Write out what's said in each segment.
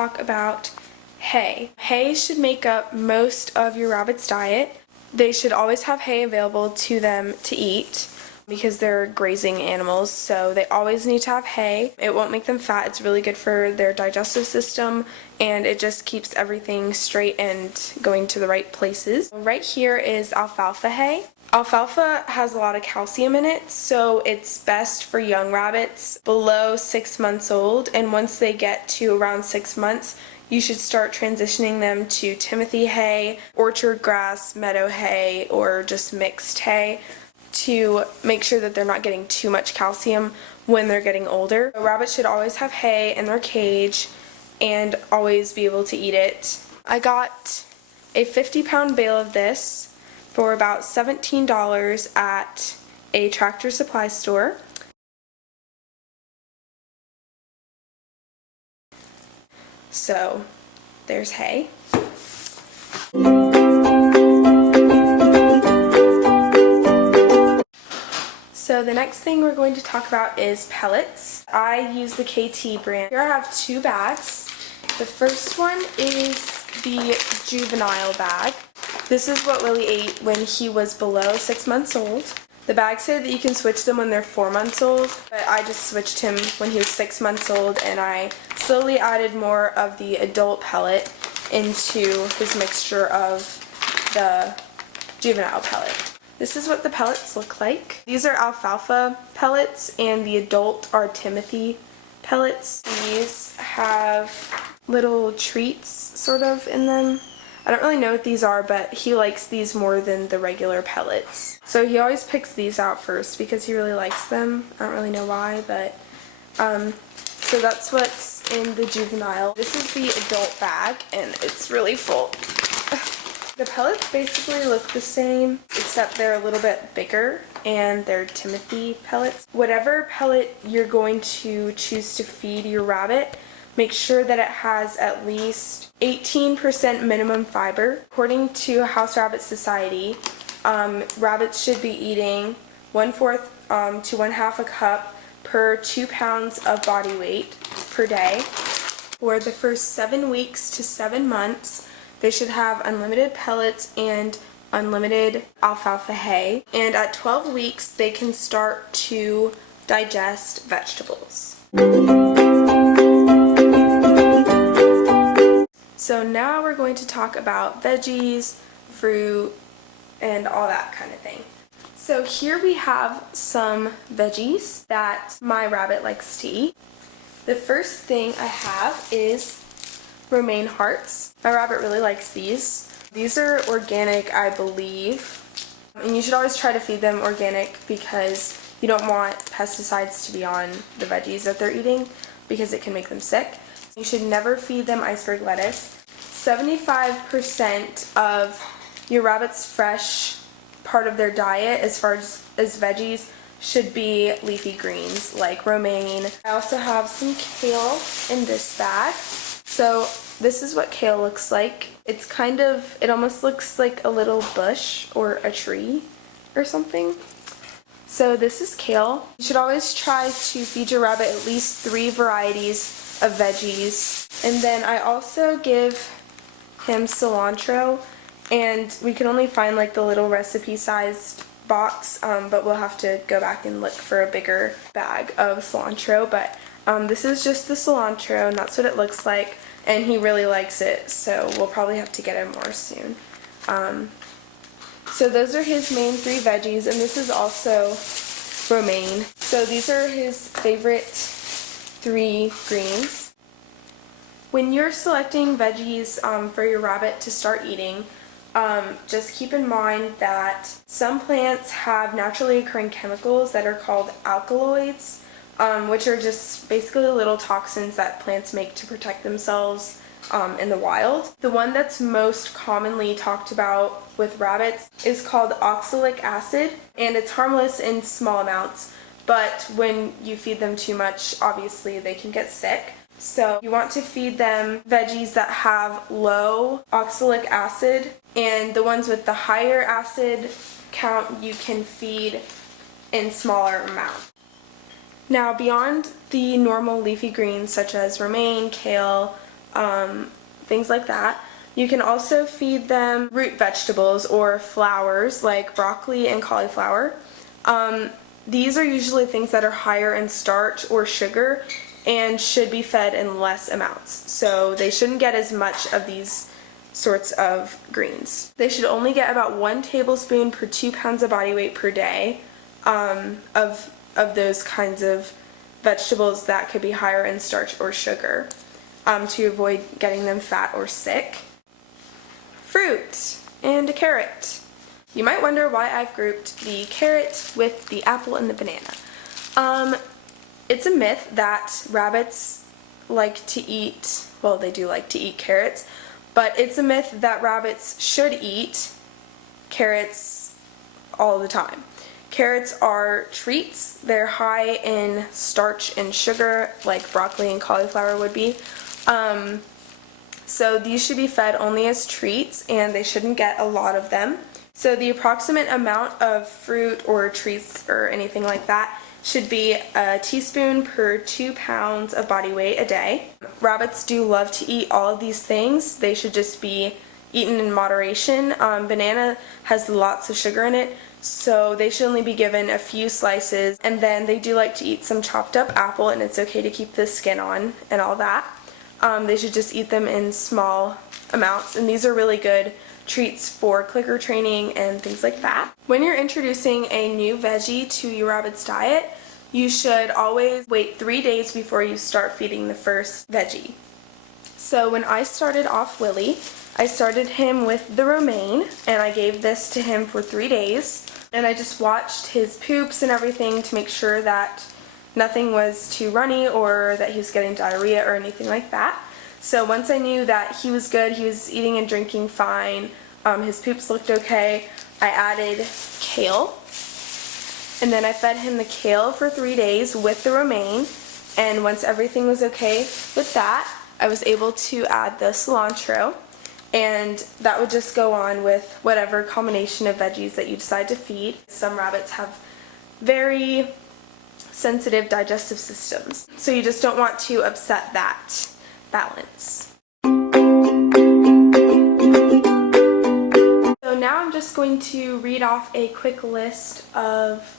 talk about hay. Hay should make up most of your rabbit's diet. They should always have hay available to them to eat because they're grazing animals, so they always need to have hay. It won't make them fat. It's really good for their digestive system, and it just keeps everything straight and going to the right places. Right here is alfalfa hay. Alfalfa has a lot of calcium in it, so it's best for young rabbits below 6 months old, and once they get to around 6 months, you should start transitioning them to Timothy hay, orchard grass, meadow hay, or just mixed hay to make sure that they're not getting too much calcium when they're getting older. Rabbits should always have hay in their cage and always be able to eat it. I got a 50-pound bale of this for about $17 at a Tractor Supply store. So there's hay. So the next thing we're going to talk about is pellets. I use the KT brand. Here I have 2 bags. The first one is the juvenile bag. This is what Willie ate when he was below 6 months old. The bag said that you can switch them when they're 4 months old, but I just switched him when he was 6 months old, and I slowly added more of the adult pellet into his mixture of the juvenile pellet. This is what the pellets look like. These are alfalfa pellets, and the adult are Timothy pellets. These have little treats sort of in them. I don't really know what these are, but he likes these more than the regular pellets. So he always picks these out first because he really likes them. I don't really know why, but so that's what's in the juvenile. This is the adult bag, and it's really full. The pellets basically look the same, except they're a little bit bigger, and they're Timothy pellets. Whatever pellet you're going to choose to feed your rabbit, make sure that it has at least 18% minimum fiber. According to House Rabbit Society, rabbits should be eating 1/4 to 1/2 a cup per 2 pounds of body weight per day. For the first 7 weeks to 7 months, they should have unlimited pellets and unlimited alfalfa hay. And at 12 weeks, they can start to digest vegetables. So now we're going to talk about veggies, fruit, and all that kind of thing. So here we have some veggies that my rabbit likes to eat. The first thing I have is romaine hearts. My rabbit really likes these. These are organic, I believe. And you should always try to feed them organic because you don't want pesticides to be on the veggies that they're eating because it can make them sick. You should never feed them iceberg lettuce. 75% of your rabbit's fresh part of their diet as far as veggies should be leafy greens like romaine. I also have some kale in this bag. So this is what kale looks like. It's it almost looks like a little bush or a tree or something. So this is kale. You should always try to feed your rabbit at least 3 varieties of veggies. And then I also give him cilantro, and we can only find like the little recipe sized box, but we'll have to go back and look for a bigger bag of cilantro. But this is just the cilantro, and that's what it looks like, and he really likes it, so we'll probably have to get him more soon. So those are his main 3 veggies, and this is also romaine. So these are his favorite 3 greens. When you're selecting veggies for your rabbit to start eating, just keep in mind that some plants have naturally occurring chemicals that are called alkaloids, which are just basically little toxins that plants make to protect themselves in the wild. The one that's most commonly talked about with rabbits is called oxalic acid, and it's harmless in small amounts, but when you feed them too much, obviously they can get sick. So you want to feed them veggies that have low oxalic acid, and the ones with the higher acid count you can feed in smaller amounts. Now beyond the normal leafy greens such as romaine, kale, things like that. You can also feed them root vegetables or flowers like broccoli and cauliflower. These are usually things that are higher in starch or sugar and should be fed in less amounts. So they shouldn't get as much of these sorts of greens. They should only get about 1 tablespoon per 2 pounds of body weight per day of those kinds of vegetables that could be higher in starch or sugar to avoid getting them fat or sick. Fruit and a carrot. You might wonder why I've grouped the carrot with the apple and the banana. It's a myth that rabbits like to eat, well, they do like to eat carrots, but it's a myth that rabbits should eat carrots all the time. Carrots are treats. They're high in starch and sugar, like broccoli and cauliflower would be. So these should be fed only as treats, and they shouldn't get a lot of them. So the approximate amount of fruit or treats or anything like that should be a teaspoon per 2 pounds of body weight a day. Rabbits do love to eat all of these things. They should just be eaten in moderation. Banana has lots of sugar in it, so they should only be given a few slices. And then they do like to eat some chopped up apple, and it's okay to keep the skin on and all that. They should just eat them in small amounts, and these are really good treats for clicker training and things like that. When you're introducing a new veggie to your rabbit's diet, you should always wait 3 days before you start feeding the first veggie. So when I started off Willie, I started him with the romaine, and I gave this to him for 3 days, and I just watched his poops and everything to make sure that nothing was too runny or that he was getting diarrhea or anything like that. So once I knew that he was good, he was eating and drinking fine, his poops looked okay, I added kale. And then I fed him the kale for 3 days with the romaine, and once everything was okay with that, I was able to add the cilantro, and that would just go on with whatever combination of veggies that you decide to feed. Some rabbits have very sensitive digestive systems, so you just don't want to upset that balance. So now I'm just going to read off a quick list of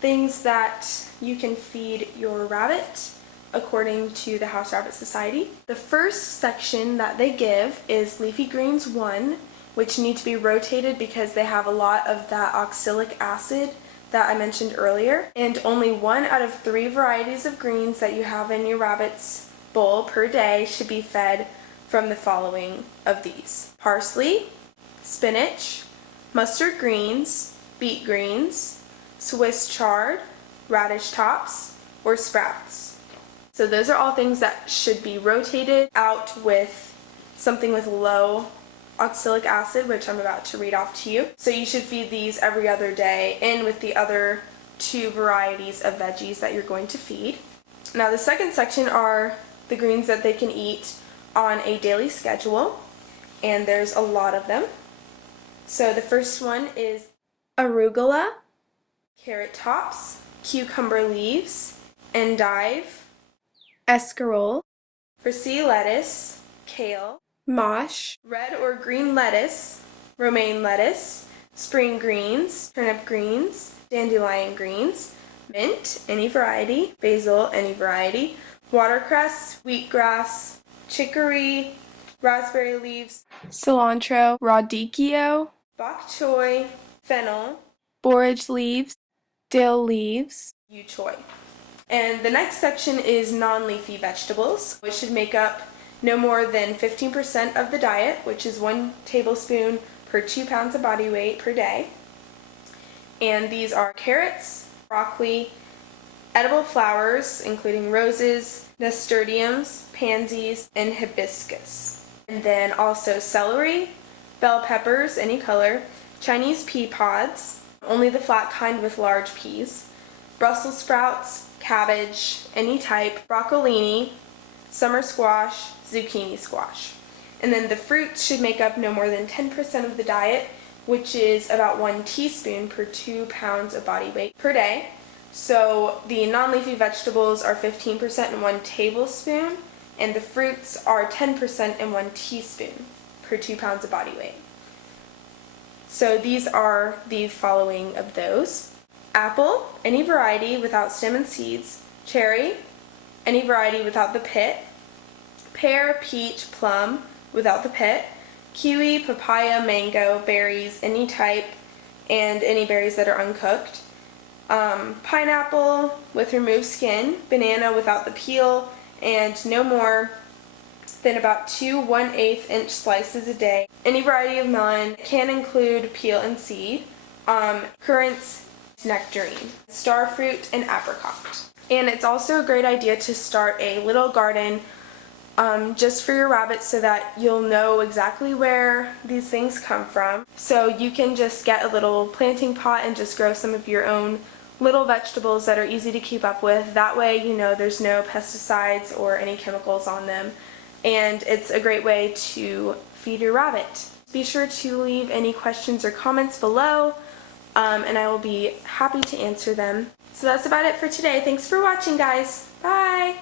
things that you can feed your rabbit according to the House Rabbit Society. The first section that they give is leafy greens 1, which need to be rotated because they have a lot of that oxalic acid that I mentioned earlier, and only 1 out of 3 varieties of greens that you have in your rabbit's bowl per day should be fed from the following of these: parsley, spinach, mustard greens, beet greens, Swiss chard, radish tops, or sprouts. So those are all things that should be rotated out with something with low oxalic acid, which I'm about to read off to you. So you should feed these every other day in with the other 2 varieties of veggies that you're going to feed. Now the second section are the greens that they can eat on a daily schedule, and there's a lot of them. So the first one is arugula, carrot tops, cucumber leaves, endive, escarole, Brazil lettuce, kale, mosh, red or green lettuce, romaine lettuce, spring greens, turnip greens, dandelion greens, mint, any variety, basil, any variety, watercress, wheatgrass, chicory, raspberry leaves, cilantro, radicchio, bok choy, fennel, borage leaves, dill leaves, yu choy. And the next section is non-leafy vegetables, which should make up no more than 15% of the diet, which is 1 tablespoon per 2 pounds of body weight per day. And these are carrots, broccoli, edible flowers, including roses, nasturtiums, pansies, and hibiscus. And then also celery, bell peppers, any color, Chinese pea pods, only the flat kind with large peas, Brussels sprouts, cabbage, any type, broccolini, summer squash, zucchini squash. And then the fruits should make up no more than 10% of the diet, which is about 1 teaspoon per 2 pounds of body weight per day. So the non-leafy vegetables are 15% and 1 tablespoon, and the fruits are 10% in 1 teaspoon per 2 pounds of body weight. So these are the following of those: apple, any variety without stem and seeds; cherry, any variety without the pit; pear, peach, plum without the pit; kiwi, papaya, mango, berries, any type, and any berries that are uncooked; pineapple with removed skin; banana without the peel, and no more than about 2 1/8 inch slices a day. Any variety of melon can include peel and seed; currants, nectarine, star fruit, and apricot. And it's also a great idea to start a little garden just for your rabbits, so that you'll know exactly where these things come from. So you can just get a little planting pot and just grow some of your own little vegetables that are easy to keep up with. That way you know there's no pesticides or any chemicals on them, and it's a great way to feed your rabbit. Be sure to leave any questions or comments below, and I will be happy to answer them. So that's about it for today. Thanks for watching, guys. Bye!